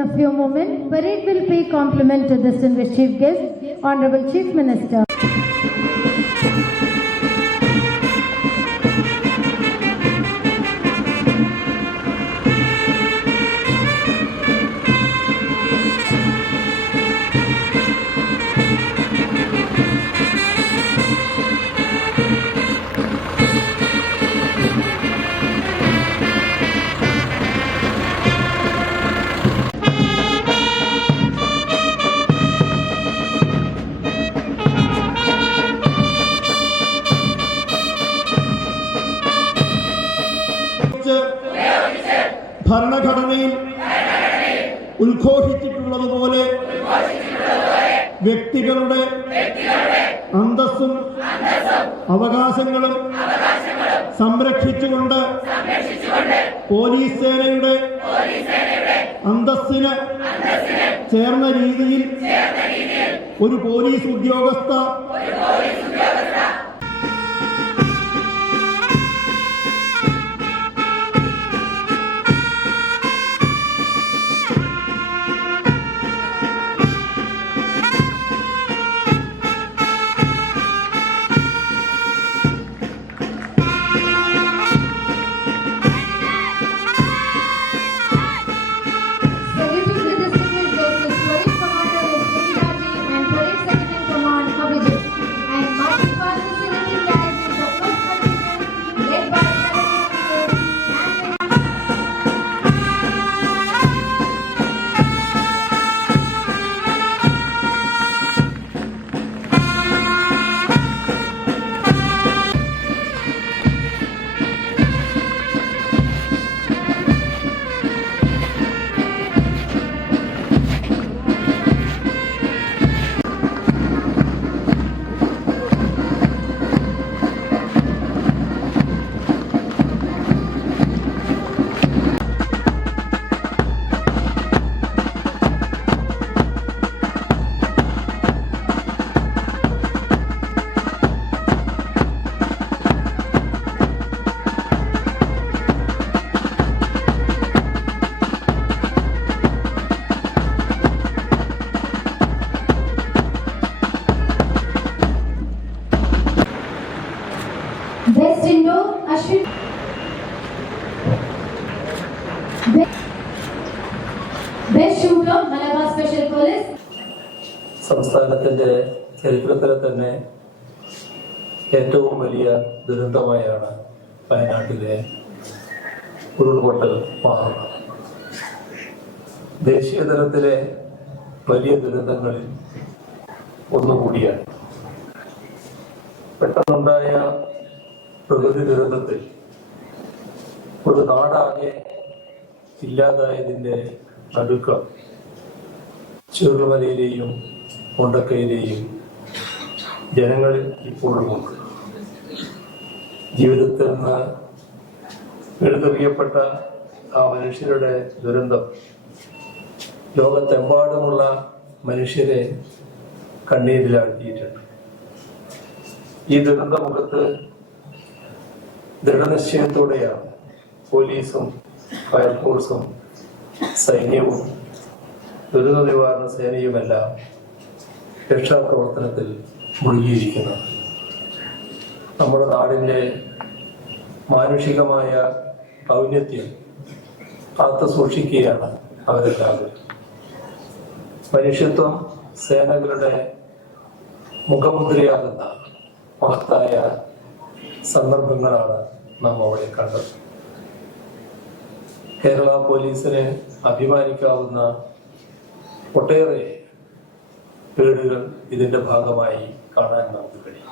a few moments, parade will pay compliment to distinguished chief guest, Honorable Chief Minister. ഭരണഘടനയിൽ ഉദ്ഘോഷിച്ചിട്ടുള്ളതുപോലെ വ്യക്തികളുടെ അന്തസ്സും അവകാശങ്ങളും സംരക്ഷിച്ചുകൊണ്ട് police സേനയുടെ അന്തസ്സിന് ചേർന്ന രീതിയിൽ ഒരു പോലീസ് ഉദ്യോഗസ്ഥ Best Indoor, Ashwin. Best Shooter, Malabar Special Police. സംസ്ഥാനത്തിന്റെ ചരിത്രത്തിലെ തന്നെ ഏറ്റവും വലിയ ദുരന്തമായാണ് വയനാട്ടിലെ ഉരുൾപൊട്ടൽ മാറുന്നത്. ദേശീയ തലത്തിലെ വലിയ ദുരന്തങ്ങളിൽ ഒന്നുകൂടിയാണ്. പെട്ടെന്നുണ്ടായ പ്രകൃതി ദുരന്തത്തിൽ ഒരു നാടാകെ ഇല്ലാതായതിന്റെ നടുക്കം ചുരുൾമലയിലെയും കൊണ്ടക്കയിലെയും ജനങ്ങളിൽ ഇപ്പോഴുമുണ്ട്. ജീവിതത്തിൽ നിന്ന് എടുത്തെറിയപ്പെട്ട ആ മനുഷ്യരുടെ ദുരന്തം ലോകത്തെമ്പാടുമുള്ള മനുഷ്യരെ കണ്ണീരിലാഴ്ത്തിയിട്ടുണ്ട്. ഈ ദുരന്തമുഖത്ത് ദൃഢനിശ്ചയത്തോടെയാണ് പോലീസും ഫയർഫോഴ്സും സൈന്യവും ദുരന്ത നിവാരണ സേനയുമെല്ലാം രക്ഷാപ്രവർത്തനത്തിൽ മുഴുകിയിരിക്കുന്നത്. നമ്മുടെ നാടിൻ്റെ മാനുഷികമായ ഔന്നത്യം കാത്തു സൂക്ഷിക്കുകയാണ് അവരെല്ലാവരും. മനുഷ്യത്വം സേനകളുടെ മുഖമുദ്രയാകുന്ന മഹത്തായ സന്ദർഭങ്ങളാണ് നാം അവിടെ കണ്ടത്. കേരള പോലീസിന് അഭിമാനിക്കാവുന്ന ഒട്ടേറെ പേരുകൾ ഇതിന്റെ ഭാഗമായി കാണാൻ നമുക്ക് കഴിയും.